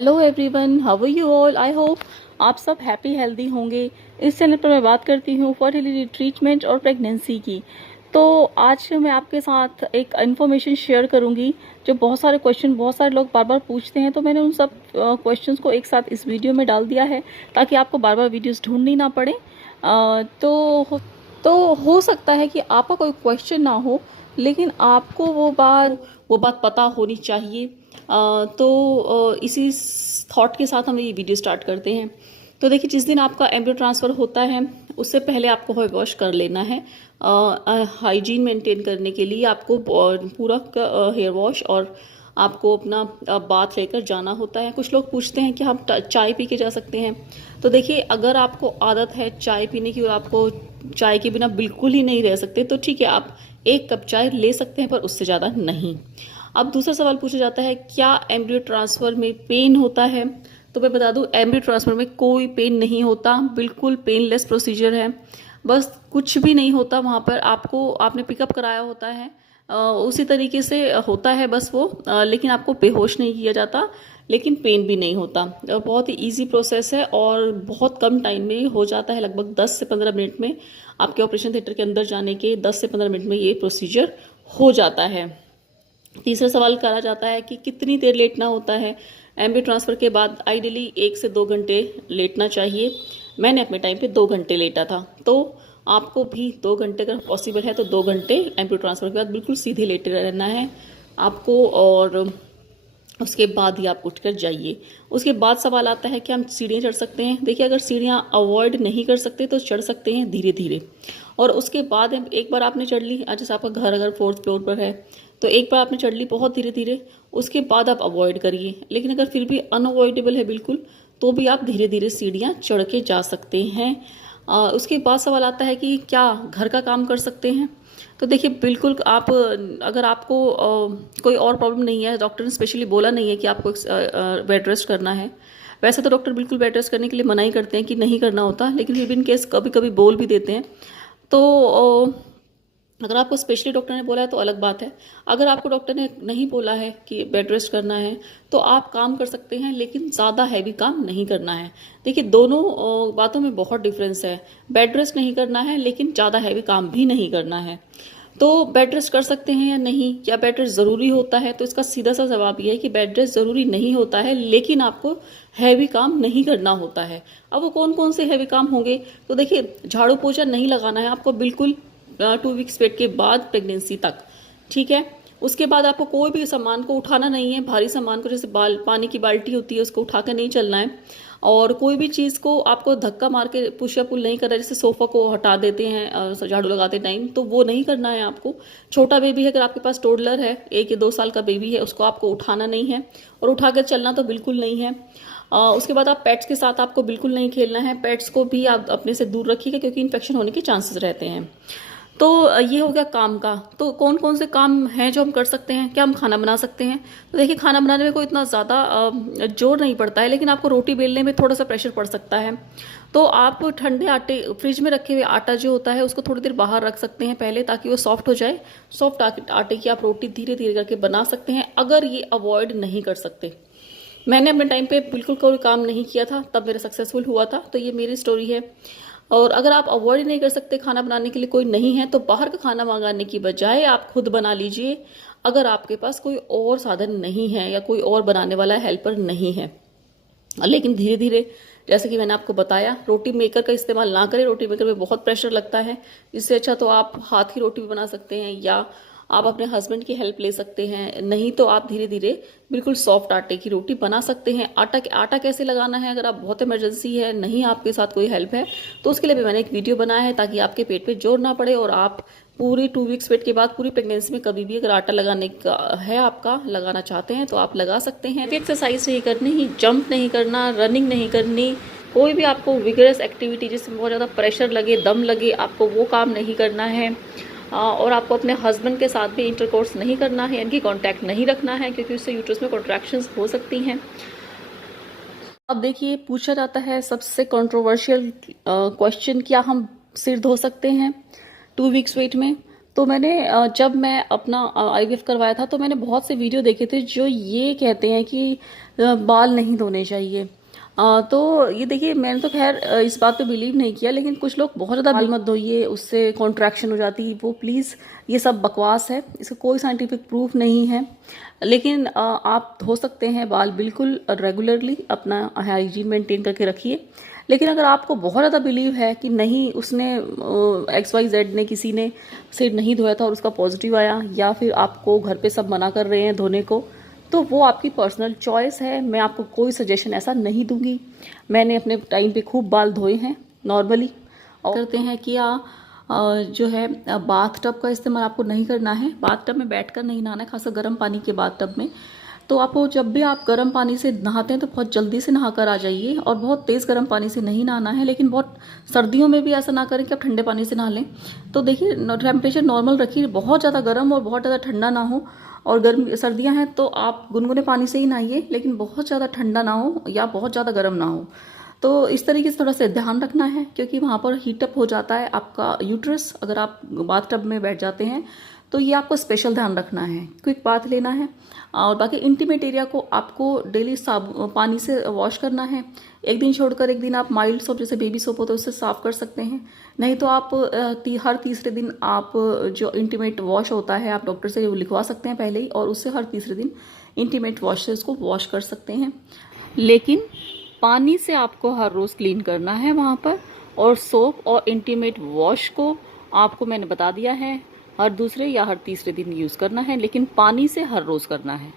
Hello everyone, how are you all. I hope आप सब happy healthy होंगे। इस चैनल पर मैं बात करती हूँ फर्टिलिटी ट्रीटमेंट और प्रेगनेंसी की। तो आज मैं आपके साथ एक इन्फॉर्मेशन शेयर करूँगी जो बहुत सारे लोग बार बार पूछते हैं। तो मैंने उन सब क्वेश्चंस को एक साथ इस वीडियो में डाल दिया है ताकि आपको बार बार वीडियोस ढूंढनी ना पड़े। तो हो सकता है कि आपका कोई क्वेश्चन ना हो, लेकिन आपको वो बात पता होनी चाहिए। इसी थॉट के साथ हम ये वीडियो स्टार्ट करते हैं। तो देखिए, जिस दिन आपका एम्ब्रियो ट्रांसफ़र होता है उससे पहले आपको हेयर वॉश कर लेना है। हाइजीन मेंटेन करने के लिए आपको पूरा हेयर वॉश और आपको अपना बाथ लेकर जाना होता है। कुछ लोग पूछते हैं कि हम चाय पी के जा सकते हैं। तो देखिए, अगर आपको आदत है चाय पीने की और आपको चाय के बिना बिल्कुल ही नहीं रह सकते, तो ठीक है, आप एक कप चाय ले सकते हैं, पर उससे ज़्यादा नहीं। अब दूसरा सवाल पूछा जाता है, क्या एम्ब्रियो ट्रांसफ़र में पेन होता है? तो मैं बता दूं, एम्ब्रियो ट्रांसफ़र में कोई पेन नहीं होता, बिल्कुल पेनलेस प्रोसीजर है। बस कुछ भी नहीं होता वहाँ पर। आपने पिकअप कराया होता है, उसी तरीके से होता है बस वो, लेकिन आपको बेहोश नहीं किया जाता, लेकिन पेन भी नहीं होता। बहुत ही इजी प्रोसेस है और बहुत कम टाइम में हो जाता है। लगभग 10 से 15 मिनट में आपके ऑपरेशन थिएटर के अंदर जाने के 10 से 15 मिनट में ये प्रोसीजर हो जाता है। तीसरा सवाल करा जाता है कि कितनी देर लेटना होता है। एम्ब्रियो ट्रांसफ़र के बाद आइडियली 1 से 2 घंटे लेटना चाहिए। मैंने अपने टाइम पे 2 घंटे लेटा था, तो आपको भी 2 घंटे अगर पॉसिबल है तो 2 घंटे एम्ब्रियो ट्रांसफ़र के बाद बिल्कुल सीधे लेटे रहना है आपको। और उसके बाद ही आप उठकर जाइए। उसके बाद सवाल आता है कि हम सीढ़ियाँ चढ़ सकते हैं। देखिए, अगर सीढ़ियाँ अवॉइड नहीं कर सकते तो चढ़ सकते हैं धीरे धीरे। और उसके बाद एक बार आपने चढ़ ली, जैसे आपका घर अगर 4th फ्लोर पर है तो एक बार आपने चढ़ ली बहुत धीरे धीरे, उसके बाद आप अवॉइड करिए। लेकिन अगर फिर भी अनअवॉइडेबल है बिल्कुल, तो भी आप धीरे धीरे सीढ़ियाँ चढ़ के जा सकते हैं। उसके बाद सवाल आता है कि क्या घर का काम कर सकते हैं। तो देखिए, बिल्कुल आप, अगर आपको कोई और प्रॉब्लम नहीं है, डॉक्टर ने स्पेशली बोला नहीं है कि आपको बेड रेस्ट करना है। वैसे तो डॉक्टर बिल्कुल बेड रेस्ट करने के लिए मना ही करते हैं कि नहीं करना होता, लेकिन फिर भी इन केस कभी कभी बोल भी देते हैं। तो अगर आपको स्पेशली डॉक्टर ने बोला है तो अलग बात है। अगर आपको डॉक्टर ने नहीं बोला है कि बेड रेस्ट करना है तो आप काम कर सकते हैं, लेकिन ज़्यादा हैवी काम नहीं करना है। देखिए, दोनों बातों में बहुत डिफरेंस है। बेड रेस्ट नहीं करना है, लेकिन ज़्यादा हैवी काम भी नहीं करना है। तो बेड रेस्ट कर सकते हैं या नहीं, क्या बेड रेस्ट ज़रूरी होता है? तो इसका सीधा सा जवाब ये है कि बेड रेस्ट ज़रूरी नहीं होता है, लेकिन आपको हैवी काम नहीं करना होता है। अब वो कौन कौन से हैवी काम होंगे? तो देखिए, झाड़ू पोछा नहीं लगाना है आपको बिल्कुल 2 वीक्स वेट के बाद प्रेगनेंसी तक, ठीक है। उसके बाद आपको कोई भी सामान को उठाना नहीं है, भारी सामान को, जैसे पानी की बाल्टी होती है उसको उठा कर नहीं चलना है। और कोई भी चीज़ को आपको धक्का मार के पुश या पुल नहीं करना है। जैसे सोफ़ा को हटा देते हैं झाड़ू लगाते टाइम, तो वो नहीं करना है आपको। छोटा बेबी है, अगर आपके पास टोडलर है, 1 या 2 साल का बेबी है, उसको आपको उठाना नहीं है और उठाकर चलना तो बिल्कुल नहीं है। उसके बाद आप पेट्स के साथ आपको बिल्कुल नहीं खेलना है। पेट्स को भी आप अपने से दूर रखिएगा, क्योंकि इन्फेक्शन होने के चांसेस रहते हैं। तो ये हो गया काम का। तो कौन कौन से काम हैं जो हम कर सकते हैं? क्या हम खाना बना सकते हैं? तो देखिए, खाना बनाने में कोई इतना ज़्यादा जोर नहीं पड़ता है, लेकिन आपको रोटी बेलने में थोड़ा सा प्रेशर पड़ सकता है। तो आप ठंडे आटे, फ्रिज में रखे हुए आटा जो होता है उसको थोड़ी देर बाहर रख सकते हैं पहले, ताकि वो सॉफ्ट हो जाए। सॉफ्ट आटे की आप रोटी धीरे धीरे करके बना सकते हैं, अगर ये अवॉइड नहीं कर सकते। मैंने अपने टाइम पे बिल्कुल कोई काम नहीं किया था, तब मेरा सक्सेसफुल हुआ था, तो ये मेरी स्टोरी है। और अगर आप अवॉइड नहीं कर सकते, खाना बनाने के लिए कोई नहीं है, तो बाहर का खाना मंगाने की बजाय आप खुद बना लीजिए, अगर आपके पास कोई और साधन नहीं है या कोई और बनाने वाला हेल्पर नहीं है। लेकिन धीरे धीरे, जैसे कि मैंने आपको बताया, रोटी मेकर का इस्तेमाल ना करें। रोटी मेकर में बहुत प्रेशर लगता है। इससे अच्छा तो आप हाथ की रोटी भी बना सकते हैं, या आप अपने हस्बैंड की हेल्प ले सकते हैं। नहीं तो आप धीरे धीरे बिल्कुल सॉफ्ट आटे की रोटी बना सकते हैं। आटा कैसे लगाना है, अगर आप बहुत इमरजेंसी है, नहीं आपके साथ कोई हेल्प है, तो उसके लिए भी मैंने एक वीडियो बनाया है, ताकि आपके पेट पे जोर ना पड़े और आप पूरी 2 वीक्स वेट के बाद पूरी प्रेगनेंसी में कभी भी अगर आटा लगाने का है, आपका लगाना चाहते हैं, तो आप लगा सकते हैं। एक्सरसाइज नहीं करनी, जंप नहीं करना, रनिंग नहीं करनी, कोई भी आपको विगरस एक्टिविटी जिसमें बहुत ज़्यादा प्रेशर लगे, दम लगे, आपको वो काम नहीं करना है। और आपको अपने हस्बैंड के साथ भी इंटरकोर्स नहीं करना है, यानी कि कांटेक्ट नहीं रखना है, क्योंकि उससे यूट्रस में कॉन्ट्रैक्शंस हो सकती हैं। अब देखिए, पूछा जाता है सबसे कंट्रोवर्शियल क्वेश्चन, क्या हम सिर धो सकते हैं 2 वीक्स वेट में? तो मैंने जब मैं अपना आईवीएफ करवाया था तो मैंने बहुत से वीडियो देखे थे जो ये कहते हैं कि बाल नहीं धोने चाहिए। तो ये देखिए, मैंने तो खैर इस बात पे बिलीव नहीं किया, लेकिन कुछ लोग बहुत ज़्यादा बाल मत धोइए, उससे कॉन्ट्रैक्शन हो जाती है, वो प्लीज़ ये सब बकवास है, इसका कोई साइंटिफिक प्रूफ नहीं है। लेकिन आप धो सकते हैं बाल बिल्कुल रेगुलरली, अपना हाइजीन मेंटेन करके रखिए। लेकिन अगर आपको बहुत ज़्यादा बिलीव है कि नहीं, उसने XYZ ने, किसी ने सिर नहीं धोया था और उसका पॉजिटिव आया, या फिर आपको घर पे सब मना कर रहे हैं धोने को, तो वो आपकी पर्सनल चॉइस है। मैं आपको कोई सजेशन ऐसा नहीं दूंगी। मैंने अपने टाइम पे खूब बाल धोए हैं नॉर्मली। और करते हैं कि जो है बाथ टब का इस्तेमाल आपको नहीं करना है। बाथ टब में बैठकर नहीं नहाना है, खासकर गर्म पानी के बाथ टब में। तो आपको जब भी आप गर्म पानी से नहाते हैं तो बहुत जल्दी से नहा कर आ जाइए, और बहुत तेज़ गर्म पानी से नहीं नहाना है। लेकिन बहुत सर्दियों में भी ऐसा ना करें कि आप ठंडे पानी से नहा लें। तो देखिए, टेम्परेचर नॉर्मल रखिए, बहुत ज़्यादा गर्म और बहुत ज़्यादा ठंडा ना हो। और सर्दियाँ हैं तो आप गुनगुने पानी से ही नहाइए, लेकिन बहुत ज़्यादा ठंडा ना हो या बहुत ज़्यादा गर्म ना हो। तो इस तरीके से थोड़ा सा ध्यान रखना है, क्योंकि वहाँ पर हीटअप हो जाता है आपका यूट्रस अगर आप बाथ टब में बैठ जाते हैं। तो ये आपको स्पेशल ध्यान रखना है, क्विक बाथ लेना है। और बाकी इंटीमेट एरिया को आपको डेली पानी से वॉश करना है। एक दिन छोड़कर एक दिन आप माइल्ड सोप, जैसे बेबी सोप होता है, उससे साफ कर सकते हैं। नहीं तो आप हर तीसरे दिन आप जो इंटीमेट वॉश होता है, आप डॉक्टर से लिखवा सकते हैं पहले ही, और उससे हर तीसरे दिन इंटीमेट वॉश से उसको वॉश कर सकते हैं। लेकिन पानी से आपको हर रोज़ क्लीन करना है वहाँ पर, और सोप और इंटीमेट वॉश को आपको मैंने बता दिया है, हर दूसरे या हर तीसरे दिन यूज़ करना है, लेकिन पानी से हर रोज़ करना है।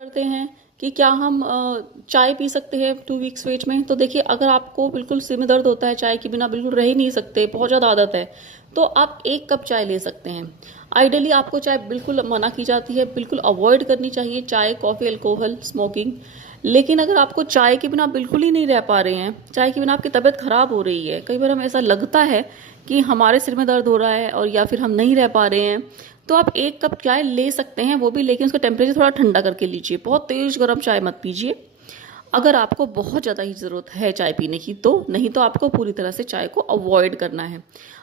करते हैं कि क्या हम चाय पी सकते हैं 2 वीक्स वेट में? तो देखिए, अगर आपको बिल्कुल सिर में दर्द होता है, चाय के बिना बिल्कुल रह ही नहीं सकते, बहुत ज़्यादा आदत है, तो आप 1 कप चाय ले सकते हैं। आइडियली आपको चाय बिल्कुल मना की जाती है, बिल्कुल अवॉइड करनी चाहिए चाय, कॉफ़ी, अल्कोहल, स्मोकिंग। लेकिन अगर आपको चाय के बिना बिल्कुल ही नहीं रह पा रहे हैं, चाय के बिना आपकी तबीयत ख़राब हो रही है, कई बार हमें ऐसा लगता है कि हमारे सिर में दर्द हो रहा है और या फिर हम नहीं रह पा रहे हैं, तो आप 1 कप चाय ले सकते हैं, वो भी, लेकिन उसका टेम्परेचर थोड़ा ठंडा करके लीजिए। बहुत तेज़ गर्म चाय मत पीजिए अगर आपको बहुत ज़्यादा ही ज़रूरत है चाय पीने की, तो नहीं तो आपको पूरी तरह से चाय को अवॉइड करना है।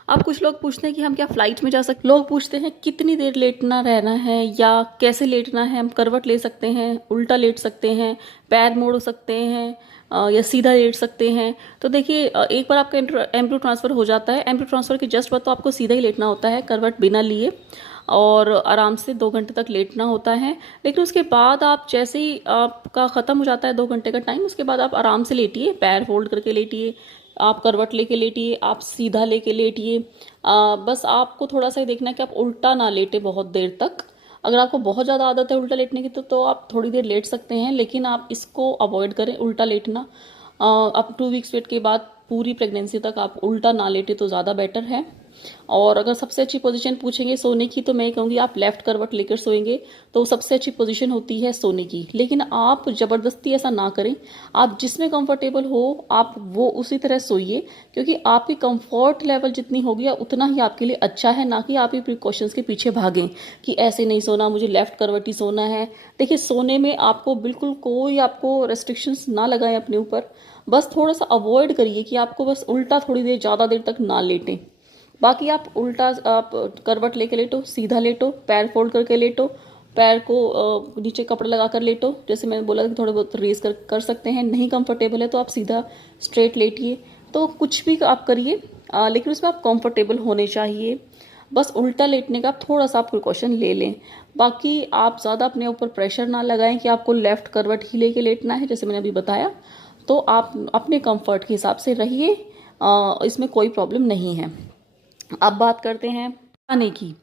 अब कुछ लोग पूछते हैं कि हम क्या फ्लाइट में जा सकते, लोग पूछते हैं कितनी देर लेटना रहना है या कैसे लेटना है। हम करवट ले सकते हैं, उल्टा लेट सकते हैं, पैर मोड़ सकते हैं, या सीधा लेट सकते हैं। तो देखिए, एक बार आपका एम्ब्रियो ट्रांसफ़र हो जाता है, एम्ब्रियो ट्रांसफ़र के जस्ट बाद तो आपको सीधा ही लेटना होता है, करवट बिना लिए, और आराम से 2 घंटे तक लेटना होता है। लेकिन उसके बाद आप जैसे ही आपका ख़त्म हो जाता है 2 घंटे का टाइम, उसके बाद आप आराम से लेटिए, पैर फोल्ड करके लेटिए, आप करवट लेके लेटिए, आप सीधा लेके लेटिए। बस आपको थोड़ा सा देखना है कि आप उल्टा ना लेटे बहुत देर तक। अगर आपको बहुत ज़्यादा आदत है उल्टा लेटने की, तो आप थोड़ी देर लेट सकते हैं, लेकिन आप इसको अवॉइड करें, उल्टा लेटना। अब 2 वीक्स वेट के बाद पूरी प्रेगनेंसी तक आप उल्टा ना लेटे तो ज़्यादा बेटर है। और अगर सबसे अच्छी पोजीशन पूछेंगे सोने की, तो मैं कहूँगी आप लेफ़्ट करवट लेकर सोएंगे तो सबसे अच्छी पोजीशन होती है सोने की। लेकिन आप ज़बरदस्ती ऐसा ना करें, आप जिसमें कंफर्टेबल हो आप वो उसी तरह सोइए, क्योंकि आपकी कंफर्ट लेवल जितनी होगी उतना ही आपके लिए अच्छा है, ना कि आप ये प्रिकॉशंस के पीछे भागें कि ऐसे नहीं सोना, मुझे लेफ़्ट करवट ही सोना है। देखिए, सोने में आपको बिल्कुल कोई आपको रेस्ट्रिक्शंस ना लगाएं अपने ऊपर, बस थोड़ा सा अवॉइड करिए कि आपको बस उल्टा थोड़ी देर, ज़्यादा देर तक ना लेटें। बाकी आप उल्टा, आप करवट लेके लेटो, सीधा लेटो, पैर फोल्ड करके लेटो, पैर को नीचे कपड़ा लगा कर लेटो, जैसे मैंने बोला कि थोड़ा बहुत रेस कर सकते हैं। नहीं कंफर्टेबल है तो आप सीधा स्ट्रेट लेटिए। तो कुछ भी आप करिए, लेकिन उसमें आप कंफर्टेबल होने चाहिए। बस उल्टा लेटने का आप थोड़ा सा आप प्रिकॉशन ले लें। बाकी आप ज़्यादा अपने ऊपर प्रेशर ना लगाएं कि आपको लेफ़्ट करवट ही लेके लेटना है, जैसे मैंने अभी बताया। तो आप अपने कंफर्ट के हिसाब से रहिए, इसमें कोई प्रॉब्लम नहीं है। अब बात करते हैं खाने की।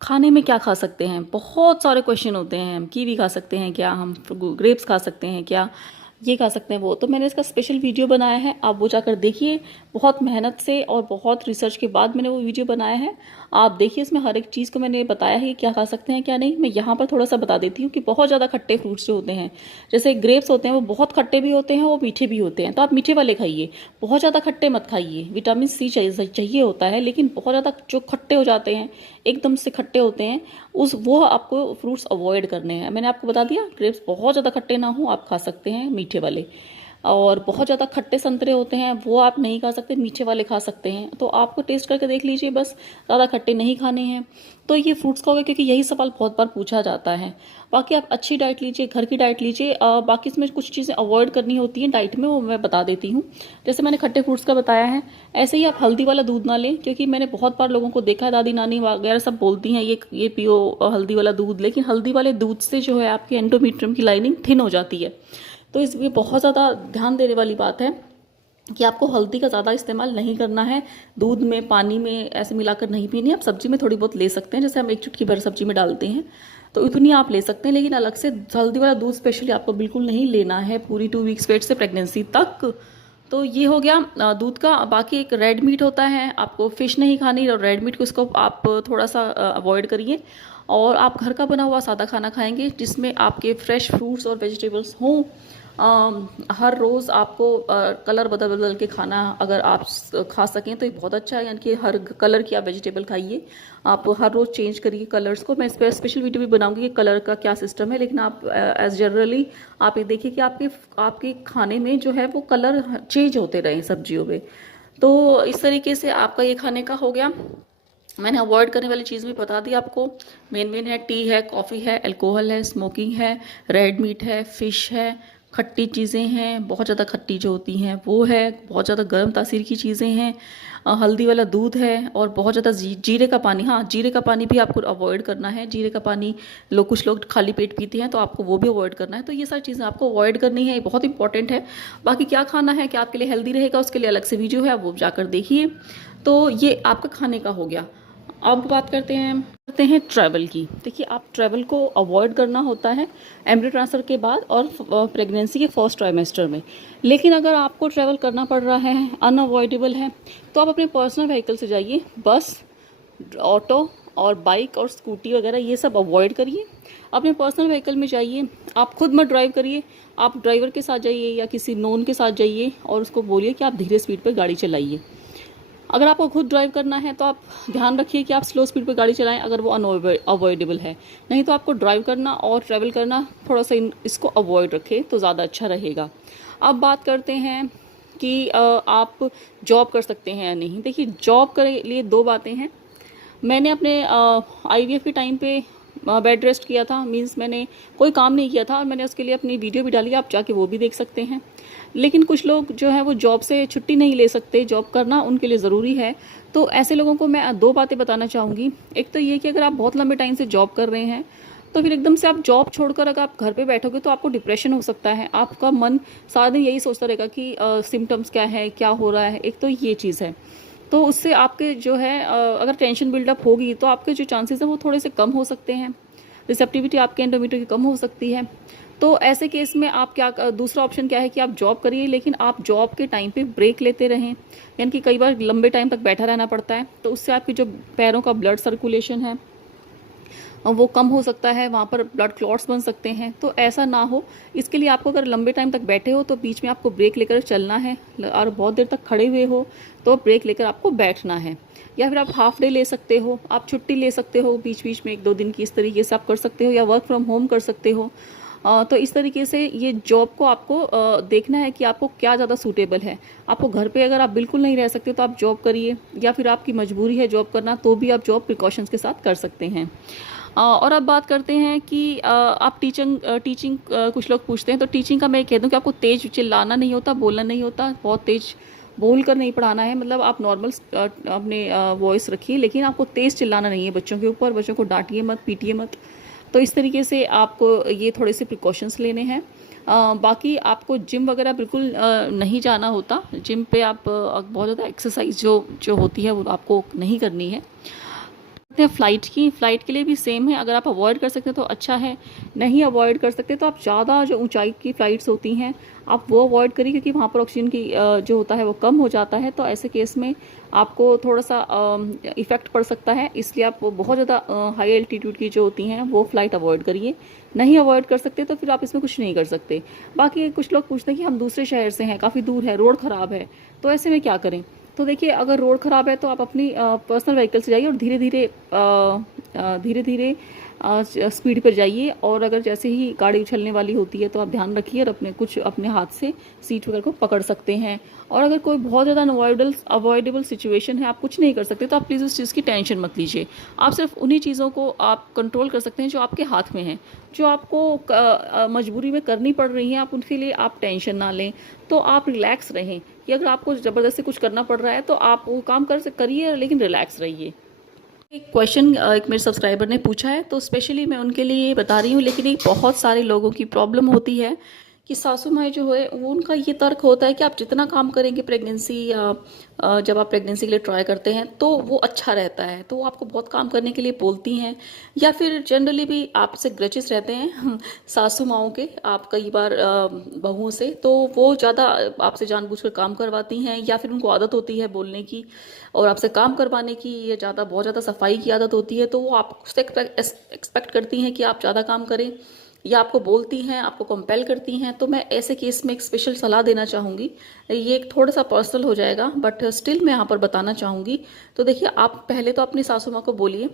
खाने में क्या खा सकते हैं? बहुत सारे क्वेश्चन होते हैं। हम कीवी खा सकते हैं क्या? हम ग्रेप्स खा सकते हैं क्या? ये खा सकते हैं वो। तो मैंने इसका स्पेशल वीडियो बनाया है, आप वो जाकर देखिए। बहुत मेहनत से और बहुत रिसर्च के बाद मैंने वो वीडियो बनाया है। आप देखिए, इसमें हर एक चीज़ को मैंने बताया है कि क्या खा सकते हैं क्या नहीं। मैं यहाँ पर थोड़ा सा बता देती हूँ कि बहुत ज़्यादा खट्टे फ्रूट्स जो होते हैं, जैसे ग्रेप्स होते हैं, वो बहुत खट्टे भी होते हैं, वो मीठे भी होते हैं, तो आप मीठे वाले खाइए, बहुत ज़्यादा खट्टे मत खाइए। विटामिन सी चाहिए होता है, लेकिन बहुत ज़्यादा जो खट्टे हो जाते हैं, एकदम से खट्टे होते हैं, वो आपको फ्रूट्स अवॉइड करने हैं। मैंने आपको बता दिया, ग्रेप्स बहुत ज़्यादा खट्टे ना हो, आप खा सकते हैं मीठे वाले। और बहुत ज़्यादा खट्टे संतरे होते हैं वो आप नहीं खा सकते, मीठे वाले खा सकते हैं। तो आपको टेस्ट करके देख लीजिए, बस ज़्यादा खट्टे नहीं खाने हैं। तो ये फ्रूट्स का होगा, क्योंकि यही सवाल बहुत बार पूछा जाता है। बाकी आप अच्छी डाइट लीजिए, घर की डाइट लीजिए। बाकी इसमें कुछ चीज़ें अवॉइड करनी होती हैं डाइट में, वो मैं बता देती हूँ। जैसे मैंने खट्टे फ्रूट्स का बताया है, ऐसे ही आप हल्दी वाला दूध ना लें, क्योंकि मैंने बहुत बार लोगों को देखा है, दादी नानी वगैरह सब बोलती हैं ये पियो हल्दी वाला दूध, लेकिन हल्दी वाले दूध से जो है आपकी एंडोमेट्रियम की लाइनिंग थिन हो जाती है। तो इसमें बहुत ज़्यादा ध्यान देने वाली बात है कि आपको हल्दी का ज़्यादा इस्तेमाल नहीं करना है। दूध में, पानी में ऐसे मिलाकर नहीं पीनी। आप सब्जी में थोड़ी बहुत ले सकते हैं, जैसे हम एक चुटकी भर सब्जी में डालते हैं तो इतनी आप ले सकते हैं, लेकिन अलग से हल्दी वाला दूध स्पेशली आपको बिल्कुल नहीं लेना है पूरी 2 वीक्स वेट से प्रेगनेंसी तक। तो ये हो गया दूध का। बाकी एक रेड मीट होता है, आपको फ़िश नहीं खानी, और रेड मीट को इसको आप थोड़ा सा अवॉइड करिए, और आप घर का बना हुआ सादा खाना खाएंगे जिसमें आपके फ्रेश फ्रूट्स और वेजिटेबल्स हों। हर रोज़ आपको कलर बदल बदल के खाना अगर आप खा सकें तो ये बहुत अच्छा है, यानी कि हर कलर की आप वेजिटेबल खाइए। आप हर रोज़ चेंज करिए कलर्स को। मैं इस पर स्पेशल वीडियो भी बनाऊंगी कि कलर का क्या सिस्टम है, लेकिन आप एज जनरली आप ये देखिए कि आपके खाने में जो है वो कलर चेंज होते रहें सब्जियों में। तो इस तरीके से आपका ये खाने का हो गया। मैंने अवॉइड करने वाली चीज़ भी बता दी आपको। मेन है टी है, कॉफ़ी है, अल्कोहल है, स्मोकिंग है, रेड मीट है, फ़िश है, खट्टी चीज़ें हैं, बहुत ज़्यादा खट्टी जो होती हैं वो है, बहुत ज़्यादा गर्म तासीर की चीज़ें हैं, हल्दी वाला दूध है, और बहुत ज़्यादा जीरे का पानी। हाँ, जीरे का पानी भी आपको अवॉइड करना है। जीरे का पानी कुछ लोग खाली पेट पीते हैं, तो आपको वो भी अवॉइड करना है। तो ये सारी चीज़ें आपको अवॉइड करनी है, ये बहुत इंपॉर्टेंट है। बाकी क्या खाना है कि आपके लिए हेल्दी रहेगा, उसके लिए अलग से वीडियो है, वो जाकर देखिए। तो ये आपका खाने का हो गया। अब बात करते हैं ट्रैवल की। देखिए, आप ट्रैवल को अवॉइड करना होता है एम्ब्रियो ट्रांसफ़र के बाद और प्रेगनेंसी के फर्स्ट ट्राइमेस्टर में। लेकिन अगर आपको ट्रैवल करना पड़ रहा है, अनअवॉइडेबल है, तो आप अपने पर्सनल व्हीकल से जाइए। बस, ऑटो और बाइक और स्कूटी वगैरह ये सब अवॉइड करिए। अपने पर्सनल व्हीकल में जाइए। आप खुद मत ड्राइव करिए, आप ड्राइवर के साथ जाइए या किसी नोन के साथ जाइए और उसको बोलिए कि आप धीरे स्पीड पर गाड़ी चलाइए। अगर आपको खुद ड्राइव करना है तो आप ध्यान रखिए कि आप स्लो स्पीड पर गाड़ी चलाएं, अगर वो अनअवॉइडेबल है। नहीं तो आपको ड्राइव करना और ट्रैवल करना थोड़ा सा इसको अवॉइड रखें तो ज़्यादा अच्छा रहेगा। अब बात करते हैं कि आप जॉब कर सकते हैं या नहीं। देखिए, जॉब के लिए 2 बातें हैं। मैंने अपने IVF के टाइम पे बेड रेस्ट किया था, मींस मैंने कोई काम नहीं किया था, और मैंने उसके लिए अपनी वीडियो भी डाली, आप जाके वो भी देख सकते हैं। लेकिन कुछ लोग जो है वो जॉब से छुट्टी नहीं ले सकते, जॉब करना उनके लिए ज़रूरी है। तो ऐसे लोगों को मैं 2 बातें बताना चाहूँगी। एक तो ये कि अगर आप बहुत लंबे टाइम से जॉब कर रहे हैं तो फिर एकदम से आप जॉब छोड़कर अगर आप घर पे बैठोगे तो आपको डिप्रेशन हो सकता है। आपका मन सारा दिन यही सोचता रहेगा कि सिम्टम्स क्या है, क्या हो रहा है। एक तो ये चीज़ है, तो उससे आपके जो है अगर टेंशन बिल्डअप होगी तो आपके जो चांसेस हैं वो थोड़े से कम हो सकते हैं। रिसेप्टिविटी आपके एंडोमेट्रियम की कम हो सकती है। तो ऐसे केस में आप दूसरा ऑप्शन क्या है कि आप जॉब करिए, लेकिन आप जॉब के टाइम पे ब्रेक लेते रहें। यानी कि कई बार लंबे टाइम तक बैठा रहना पड़ता है, तो उससे आपकी जो पैरों का ब्लड सर्कुलेशन है वो कम हो सकता है, वहाँ पर ब्लड क्लॉट्स बन सकते हैं। तो ऐसा ना हो, इसके लिए आपको अगर लंबे टाइम तक बैठे हो तो बीच में आपको ब्रेक लेकर चलना है, और बहुत देर तक खड़े हुए हो तो ब्रेक लेकर आपको बैठना है। या फिर आप हाफ डे ले सकते हो, आप छुट्टी ले सकते हो बीच बीच में 1-2 दिन की, इस तरीके से आप कर सकते हो, या वर्क फ्रॉम होम कर सकते हो। तो इस तरीके से ये जॉब को आपको देखना है कि आपको क्या ज़्यादा सूटेबल है। आपको घर पे अगर आप बिल्कुल नहीं रह सकते तो आप जॉब करिए, या फिर आपकी मजबूरी है जॉब करना तो भी आप जॉब प्रिकॉशंस के साथ कर सकते हैं। और अब बात करते हैं कि आप टीचिंग कुछ लोग पूछते हैं, तो टीचिंग का मैं कह दूं कि आपको तेज़ चिल्लाना नहीं होता, बोलना नहीं होता, बहुत तेज़ बोल कर नहीं पढ़ाना है। मतलब आप नॉर्मल अपने वॉइस रखिए, लेकिन आपको तेज़ चिल्लाना नहीं है बच्चों के ऊपर। बच्चों को डांटिए मत, पीटिए मत। तो इस तरीके से आपको ये थोड़े से प्रिकॉशंस लेने हैं। बाकी आपको जिम वगैरह बिल्कुल नहीं जाना होता। जिम पे आप बहुत ज़्यादा एक्सरसाइज जो होती है वो आपको नहीं करनी है। फ़्लाइट के लिए भी सेम है। अगर आप अवॉइड कर सकते हो तो अच्छा है, नहीं अवॉइड कर सकते तो आप ज़्यादा जो ऊंचाई की फ़्लाइट्स होती हैं आप वो अवॉइड करिए, क्योंकि वहाँ पर ऑक्सीजन की जो होता है वो कम हो जाता है। तो ऐसे केस में आपको थोड़ा सा इफ़ेक्ट पड़ सकता है, इसलिए आप बहुत ज़्यादा हाई एल्टीट्यूड की जो होती हैं वो फ़्लाइट अवॉइड करिए। नहीं अवॉइड कर सकते तो फिर आप इसमें कुछ नहीं कर सकते। बाकी कुछ लोग पूछते हैं कि हम दूसरे शहर से हैं, काफ़ी दूर है, रोड ख़राब है, तो ऐसे में क्या करें। तो देखिए, अगर रोड ख़राब है तो आप अपनी पर्सनल व्हीकल से जाइए और धीरे धीरे स्पीड पर जाइए, और अगर जैसे ही गाड़ी उछलने वाली होती है तो आप ध्यान रखिए और अपने हाथ से सीट वगैरह को पकड़ सकते हैं। और अगर कोई बहुत ज़्यादा अवॉइडेबल सिचुएशन है, आप कुछ नहीं कर सकते, तो आप प्लीज़ उस चीज़ की टेंशन मत लीजिए। आप सिर्फ उन्हीं चीज़ों को आप कंट्रोल कर सकते हैं जो आपके हाथ में हैं, जो आपको मजबूरी में करनी पड़ रही हैं, आप उनके लिए आप टेंशन ना लें। तो आप रिलैक्स रहें कि अगर आपको ज़बरदस्ती कुछ करना पड़ रहा है तो आप वो काम करिए, लेकिन रिलैक्स रहिए। एक क्वेश्चन एक मेरे सब्सक्राइबर ने पूछा है, तो स्पेशली मैं उनके लिए बता रही हूँ, लेकिन एक बहुत सारे लोगों की प्रॉब्लम होती है कि सासू माँ जो है वो उनका ये तर्क होता है कि आप जितना काम करेंगे प्रेगनेंसी या जब आप प्रेगनेंसी के लिए ट्राई करते हैं तो वो अच्छा रहता है, तो वो आपको बहुत काम करने के लिए बोलती हैं, या फिर जनरली भी आपसे ग्रचेस रहते हैं सासू माओं के, आप कई बार बहुओं से, तो वो ज़्यादा आपसे जानबूझकर काम करवाती हैं, या फिर उनको आदत होती है बोलने की और आपसे काम करवाने की, ये बहुत ज़्यादा सफाई की आदत होती है, तो वो आपसे एक्सपेक्ट करती हैं कि आप ज़्यादा काम करें, या आपको बोलती हैं, आपको कंपेल करती हैं। तो मैं ऐसे केस में एक स्पेशल सलाह देना चाहूँगी। ये एक थोड़ा सा पर्सनल हो जाएगा, बट स्टिल मैं यहाँ पर बताना चाहूँगी। तो देखिए, आप पहले तो अपनी सासू माँ को बोलिए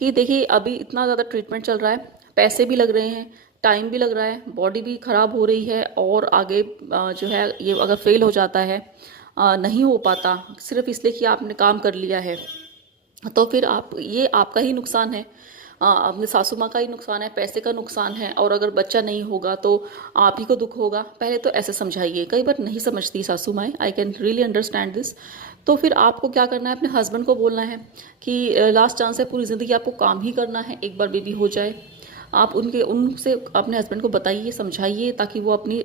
कि देखिए अभी इतना ज़्यादा ट्रीटमेंट चल रहा है, पैसे भी लग रहे हैं, टाइम भी लग रहा है, बॉडी भी ख़राब हो रही है, और आगे जो है ये अगर फेल हो जाता है, नहीं हो पाता सिर्फ इसलिए कि आपने काम कर लिया है, तो फिर ये आपका ही नुकसान है, अपने सासू माँ का ही नुकसान है, पैसे का नुकसान है, और अगर बच्चा नहीं होगा तो आप ही को दुख होगा। पहले तो ऐसे समझाइए। कई बार नहीं समझती सासू माएँ, I can really understand this. तो फिर आपको क्या करना है, अपने हस्बैंड को बोलना है कि लास्ट चांस है, पूरी ज़िंदगी आपको काम ही करना है, एक बार बेबी हो जाए। आप उनसे अपने हस्बैंड को बताइए, समझाइए, ताकि वो अपनी